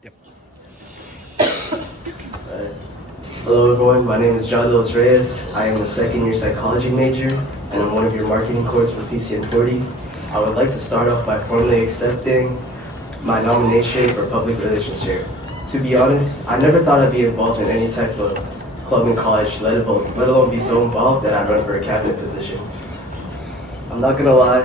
Yep. Hello everyone, my name is Reyes. I am a second-year psychology major, and I'm one of your marketing course for PCN 40. I would like to start off by formally accepting my nomination for public relations chair. To be honest, I never thought I'd be involved in any type of club in college, let alone be so involved that I'd run for a cabinet position. I'm not gonna lie,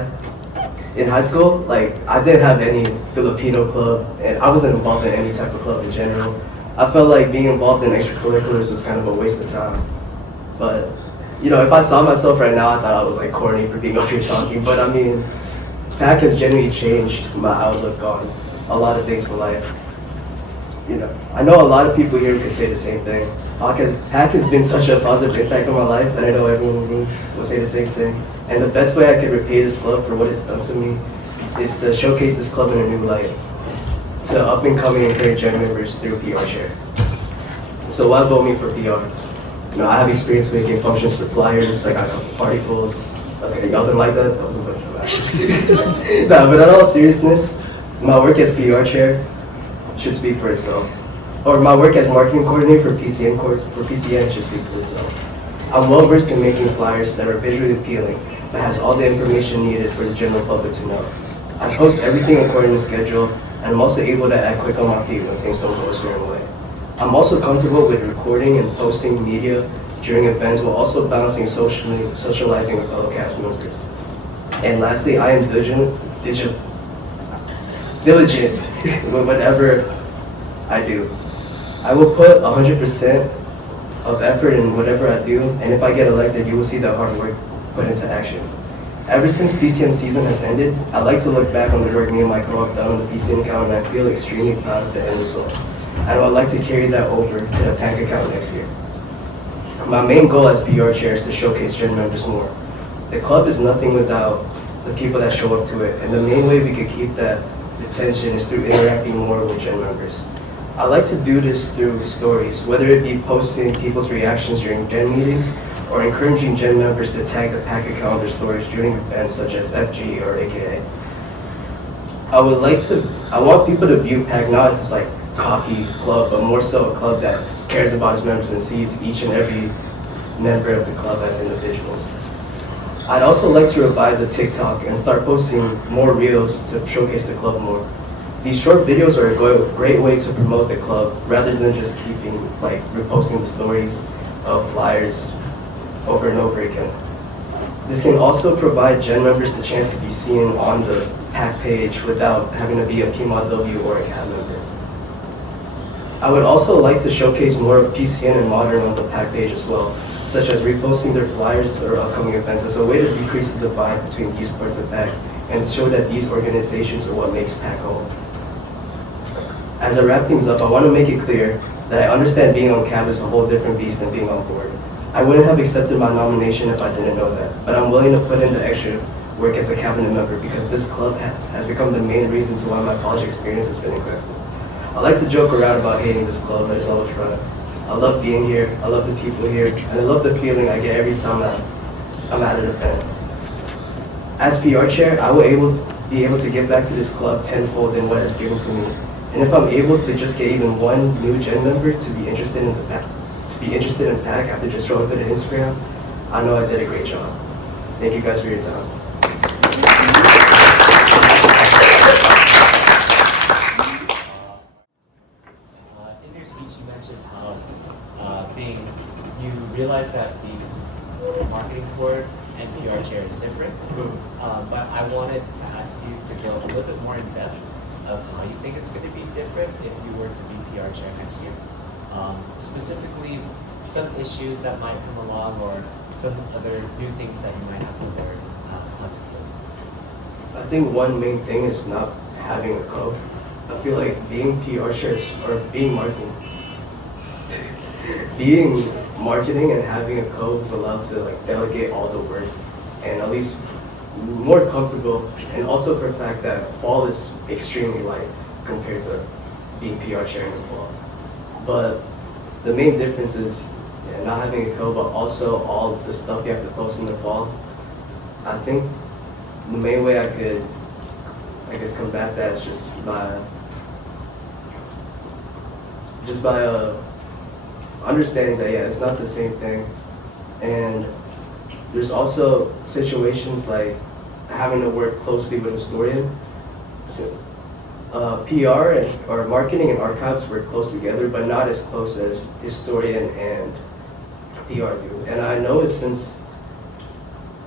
in high school, I didn't have any Filipino club, and I wasn't involved in any type of club in general. I felt like being involved in extracurriculars was kind of a waste of time. But, if I saw myself right now, I thought I was corny for being up here talking. But I mean, PAC has genuinely changed my outlook on a lot of things in life. I know a lot of people here could say the same thing. PAC has been such a positive impact on my life, and I know everyone in the room will say the same thing. And the best way I could repay this club for what it's done to me is to showcase this club in a new light to up-and-coming and current gen members through PR chair. So why vote me for PR? I have experience making functions for flyers, I got party pools. Y'all didn't like that? That was a bunch of that. Nah, but in all seriousness, my work as PR chair should speak for itself. Or my work as marketing coordinator for PCN should speak for itself. I'm well versed in making flyers that are visually appealing, but has all the information needed for the general public to know. I post everything according to schedule, and I'm also able to act quick on my feet when things don't go a certain way. I'm also comfortable with recording and posting media during events while also balancing socializing with fellow cast members. And lastly, I am diligent with whatever I do. I will put 100% of effort in whatever I do, and if I get elected, you will see the hard work put into action. Ever since PCN season has ended, I like to look back on the work me and my co have done on the PCN account, and I feel extremely proud of the end result. And I would like to carry that over to the PAC account next year. My main goal as PR chair is to showcase gen members more. The club is nothing without the people that show up to it, and the main way we could keep that attention is through interacting more with gen members. I like to do this through stories, whether it be posting people's reactions during gen meetings or encouraging gen members to tag the PAC account on their stories during events such as FG or AKA. I want people to view PAC not as this cocky club, but more so a club that cares about its members and sees each and every member of the club as individuals. I'd also like to revive the TikTok and start posting more reels to showcase the club more. These short videos are a great way to promote the club rather than just keeping reposting the stories of flyers over and over again. This can also provide gen members the chance to be seen on the PAC page without having to be a PMOW or a CAB member. I would also like to showcase more of PCN and Modern on the PAC page as well, such as reposting their flyers or upcoming events as a way to decrease the divide between esports and PAC and show that these organizations are what makes PAC home. As I wrap things up, I want to make it clear that I understand being on CAB is a whole different beast than being on board. I wouldn't have accepted my nomination if I didn't know that, but I'm willing to put in the extra work as a cabinet member because this club has become the main reason to why my college experience has been incredible. I like to joke around about hating this club, but it's all a front. I love being here, I love the people here, and I love the feeling I get every time I'm at an event. As PR chair, I will be able to give back to this club tenfold in what it's given to me. And if I'm able to just get even one new gen member to be interested in PAC after just showing up at Instagram, I know I did a great job. Thank you guys for your time. In your speech, you mentioned how you realized that the marketing board and PR chair is different. But I wanted to ask you to go a little bit more in depth of how you think it's going to be different if you were to be PR chair next year. Specifically, some issues that might come along or some other new things that you might have to learn how to do. I think one main thing is not having a co. I feel like being PR chairs or being marketing, and having a co is allowed to delegate all the work and at least more comfortable, and also for the fact that fall is extremely light compared to being PR chair in the fall. But the main difference is not having a co, but also all the stuff you have to post in the fall. I think the main way I could, combat that is just by just by understanding that, yeah, it's not the same thing. And there's also situations like having to work closely with a historian. So, PR or marketing and archives work close together, but not as close as historian and PR do. And I know it since,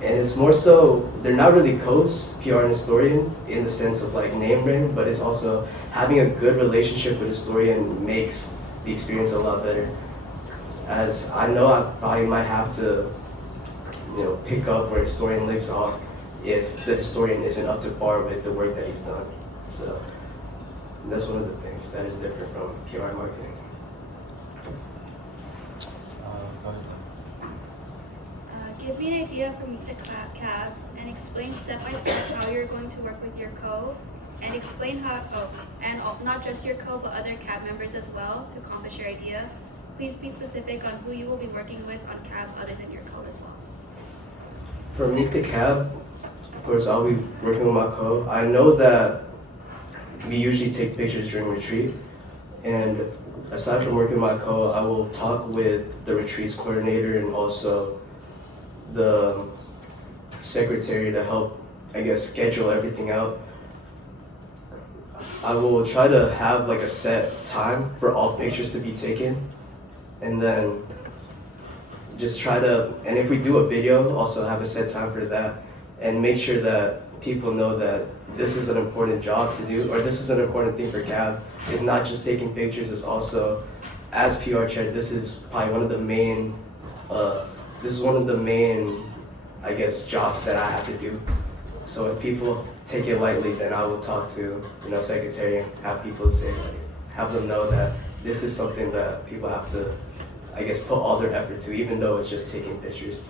and it's more so, they're not really close, PR and historian, in the sense of like name brand, but it's also having a good relationship with historian makes the experience a lot better. As I know I probably might have to, pick up where historian leaves off if the historian isn't up to par with the work that he's done. So that's one of the things that is different from PR marketing. Go ahead. Give me an idea from the cab and explain step by step how you're going to work with your co, and explain not just your co but other cab members as well to accomplish your idea. Please be specific on who you will be working with on cab other than your co as well. For Meet the Cab, of course, I'll be working with my co. I know that we usually take pictures during retreat, and aside from working with my co, I will talk with the retreats coordinator and also the secretary to help, schedule everything out. I will try to have like a set time for all pictures to be taken, and then just try to, and if we do a video, also have a set time for that, and make sure that people know that this is an important job to do, or this is an important thing for CAB. It's not just taking pictures, it's also, as PR chair, this is probably one of the main, jobs that I have to do. So if people take it lightly, then I will talk to, secretary and have people say, have them know that this is something that people have to, put all their effort to, even though it's just taking pictures.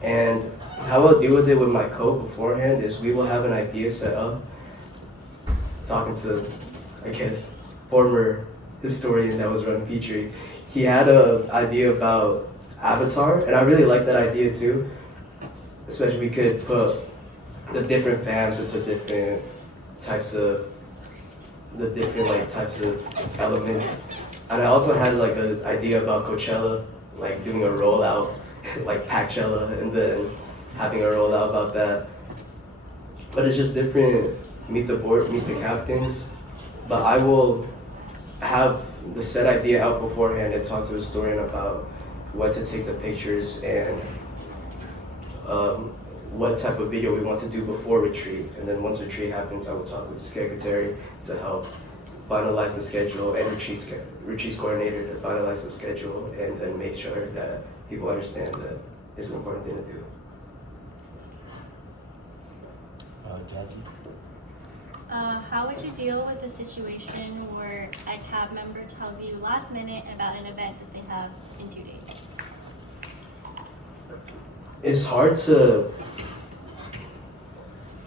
And how I'll deal with it with my co beforehand is we will have an idea set up, talking to, former historian that was running Petrie. He had an idea about Avatar, and I really like that idea too. Especially we could put the different fams into different types of, elements. And I also had an idea about Coachella, doing a rollout, like PACchella, and then having a rollout about that. But it's just different, meet the board, meet the captains. But I will have the set idea out beforehand and talk to the historian about when to take the pictures and what type of video we want to do before retreat. And then once retreat happens, I will talk with the secretary to help finalize the schedule, and retreats coordinator to finalize the schedule, and then make sure that people understand that it's an important thing to do. Jazzy? How would you deal with the situation where a cab member tells you last minute about an event that they have in 2 days? It's hard to,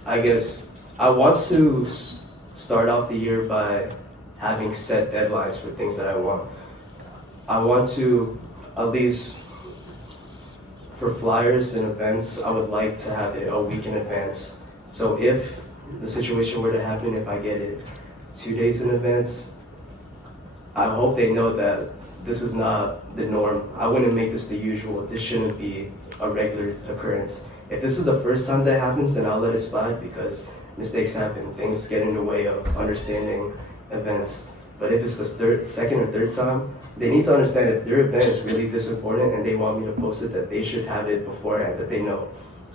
I want to start off the year by having set deadlines for things that I want. I want to, at least for flyers and events, I would like to have it a week in advance. So if the situation were to happen, if I get it 2 days in advance, I hope they know that this is not the norm. I wouldn't make this the usual. This shouldn't be a regular occurrence. If this is the first time that happens, then I'll let it slide because mistakes happen. Things get in the way of understanding events. But if it's the second or third time, they need to understand if their event is really this important and they want me to post it, that they should have it beforehand, that they know,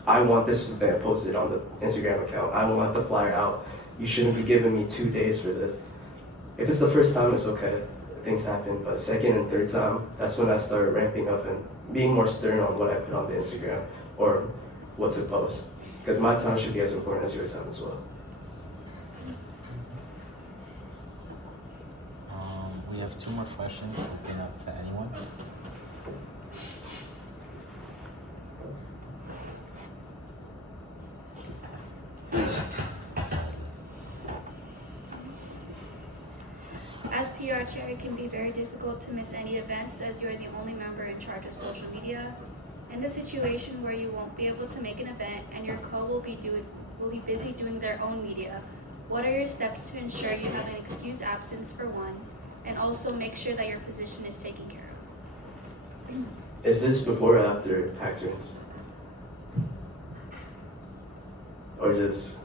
I want this event posted on the Instagram account. I want the flyer out. You shouldn't be giving me 2 days for this. If it's the first time, it's okay. Things happen. But second and third time, that's when I start ramping up and being more stern on what I put on the Instagram or what to post. Because my time should be as important as your time as well. We have 2 more questions. Open up to anyone. As PR chair, it can be very difficult to miss any events as you're the only member in charge of social media. In the situation where you won't be able to make an event and your co will be busy doing their own media, what are your steps to ensure you have an excused absence for one, and also make sure that your position is taken care of. Is this before or after PAC turns? Or just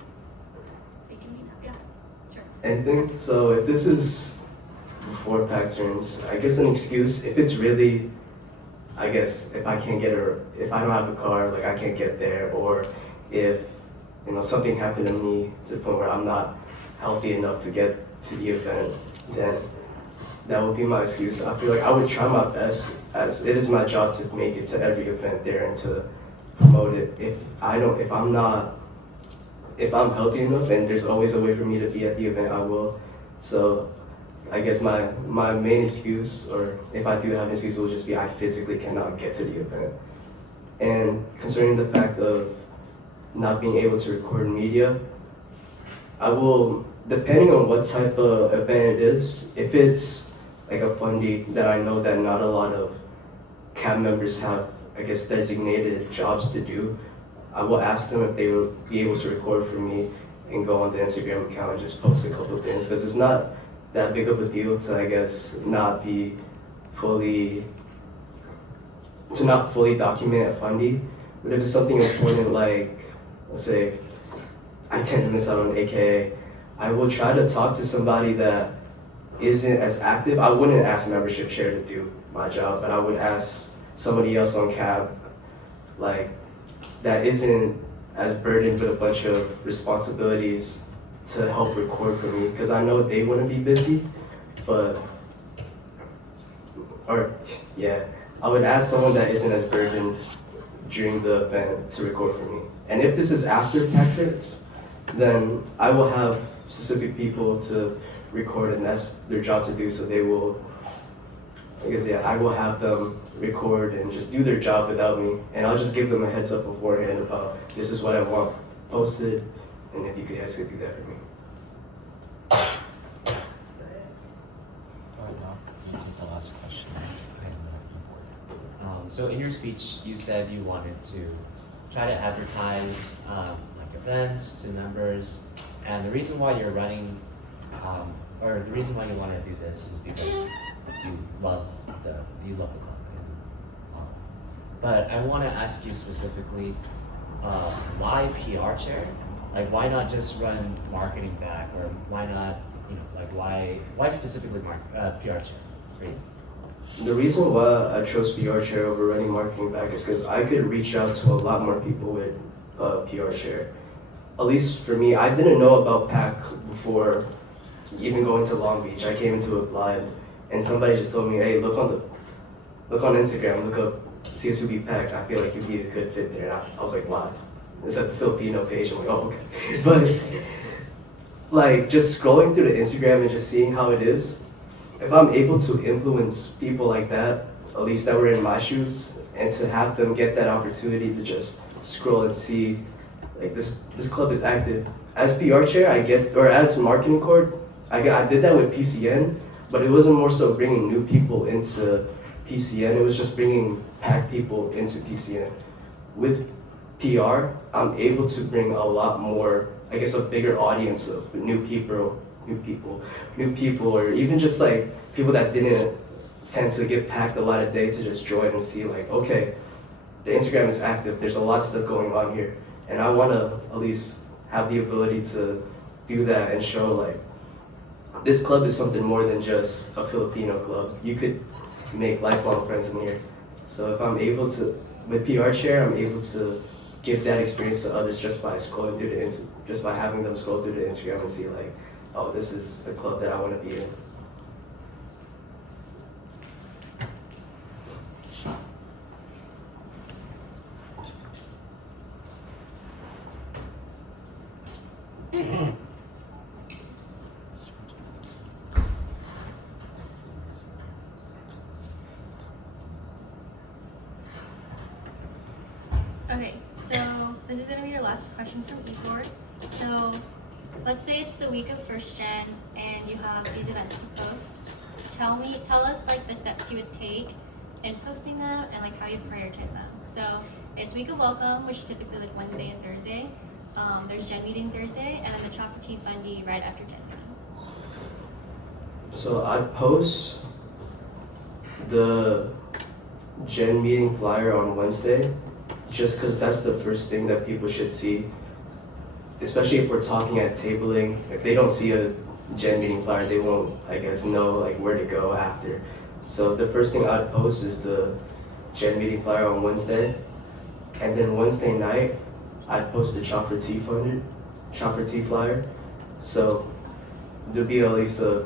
It can be now. Yeah, sure. anything? So if this is before PAC turns, I guess an excuse, if it's really, I guess if I can't get if I don't have a car, like I can't get there, or if, something happened to me to the point where I'm not healthy enough to get to the event, then that would be my excuse. I feel like I would try my best, as it is my job to make it to every event there and to promote it. If I'm healthy enough and there's always a way for me to be at the event, I will. So I guess my main excuse, or if I do have an excuse, will just be I physically cannot get to the event. And concerning the fact of not being able to record media, I will, depending on what type of event it is, if it's like a fundy that I know that not a lot of CAB members have, I guess, designated jobs to do, I will ask them if they will be able to record for me and go on the Instagram account and just post a couple of things, because it's not that big of a deal to, I guess, not fully document a fundy. But if it's something important, like, let's say, I tend to miss out on AKA, I will try to talk to somebody that isn't as active. I wouldn't ask membership chair to do my job, but I would ask somebody else on CAB, like, that isn't as burdened with a bunch of responsibilities to help record for me, because I know they wouldn't be busy, I would ask someone that isn't as burdened during the event to record for me. And if this is after PAC trips, then I will have specific people to record, and that's their job to do, so they will, I will have them record and just do their job without me, and I'll just give them a heads up beforehand about this is what I want posted, and if you guys could do that for me. Go ahead now. You take the last question. So in your speech, you said you wanted to try to advertise like events to members, and the reason why you're running, or the reason why you want to do this is because you love the club. But I want to ask you specifically, why PR chair? Like, why not just run marketing back, or why not, why specifically PR chair? Right? The reason why I chose PR chair over running marketing back is because I could reach out to a lot more people with PR chair. At least for me, I didn't know about PAC before even going to Long Beach. I came into it blind, and somebody just told me, hey, look on Instagram, look up CSUB PAC. I feel like you'd be a good fit there. And I was like, why? It's at the Filipino page. I'm like, oh, okay. But like, just scrolling through the Instagram and just seeing how it is, if I'm able to influence people like that, at least that were in my shoes, and to have them get that opportunity to just scroll and see, like, this club is active. As PR chair, as marketing court, I did that with PCN, but it wasn't more so bringing new people into PCN, it was just bringing PAC people into PCN. With PR, I'm able to bring a lot more, I guess, a bigger audience of new people, or even just like people that didn't tend to get PAC a lot of day to just join and see, like, okay, the Instagram is active, there's a lot of stuff going on here, and I want to at least have the ability to do that and show, like, this club is something more than just a Filipino club. You could make lifelong friends in here. So if I'm able to, with PR chair, I'm able to give that experience to others just by scrolling through just by having them scroll through the Instagram and see, like, oh, this is the club that I want to be in. Okay, so this is gonna be your last question from eBoard. So let's say it's the week of 1st Gen and you have these events to post. Tell us like the steps you would take in posting them and like how you prioritize them. So it's week of welcome, which is typically like Wednesday and Thursday. There's Gen meeting Thursday, and then the Chocolate Tea Fundy right after Gen meeting. So I post the Gen meeting flyer on Wednesday, just because that's the first thing that people should see. Especially if we're talking at tabling, if they don't see a Gen meeting flyer, they won't, I guess, know like where to go after. So the first thing I'd post is the Gen meeting flyer on Wednesday, and then Wednesday night, I'd post the Chop for Tea flyer. So there'll be at least a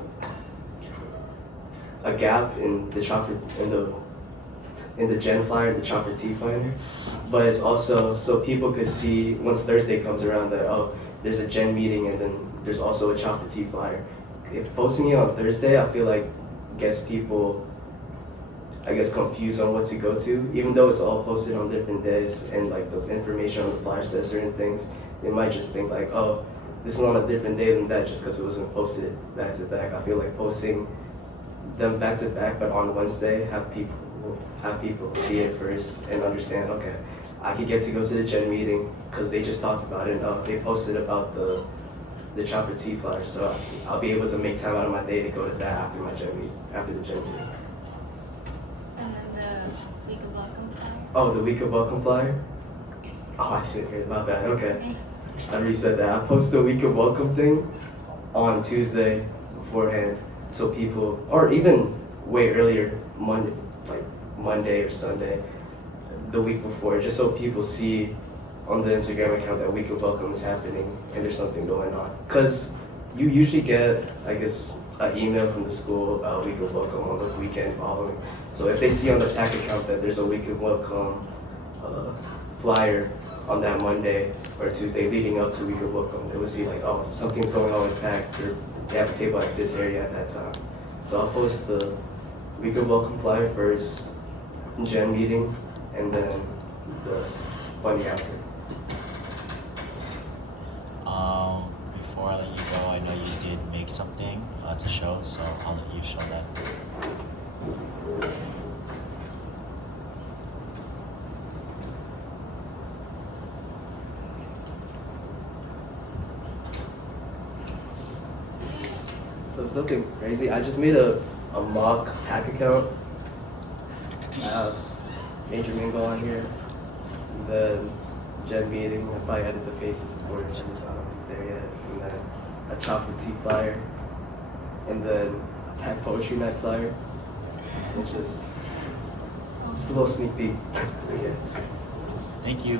gap in the in the Gen flyer, the Chop for Tea flyer. But it's also so people could see once Thursday comes around that, oh, there's a Gen meeting and then there's also a Chop for Tea flyer. If posting it on Thursday, I feel like gets people, I guess, confused on what to go to. Even though it's all posted on different days and like the information on the flyer says certain things, they might just think like, oh, this is on a different day than that just because it wasn't posted back to back. I feel like posting them back to back but on Wednesday, have people see it first and understand, okay, I could get to go to the Gen meeting because they just talked about it and they posted about the Chop for Tea flyer, so I'll be able to make time out of my day to go to that after the Gen meeting. And then the week of welcome flyer. Oh, the week of welcome flyer? Oh, I didn't hear it, my bad, okay. I reset that. I post the week of welcome thing on Tuesday beforehand, so people, or even way earlier, Monday or Sunday, the week before, just so people see on the Instagram account that week of welcome is happening and there's something going on. Because you usually get, I guess, an email from the school about week of welcome on the weekend following. So if they see on the PAC account that there's a week of welcome flyer on that Monday or Tuesday leading up to week of welcome, they will see like, oh, something's going on with PAC, or they have a table at this area at that time. So I'll post the week of welcome flyer first, Gen meeting, and then the Monday after. Before I let you go, I know you did make something to show, so I'll let you show that. So it's nothing crazy. I just made a mock PAC account. I have Major Mingo on here. And then Gen meeting. I probably added the faces, of course, every time I'm there yet. And then a Chop for Tea flyer. And then a PAC Poetry Night flyer. It's just a little sneak peek, I guess. Thank you.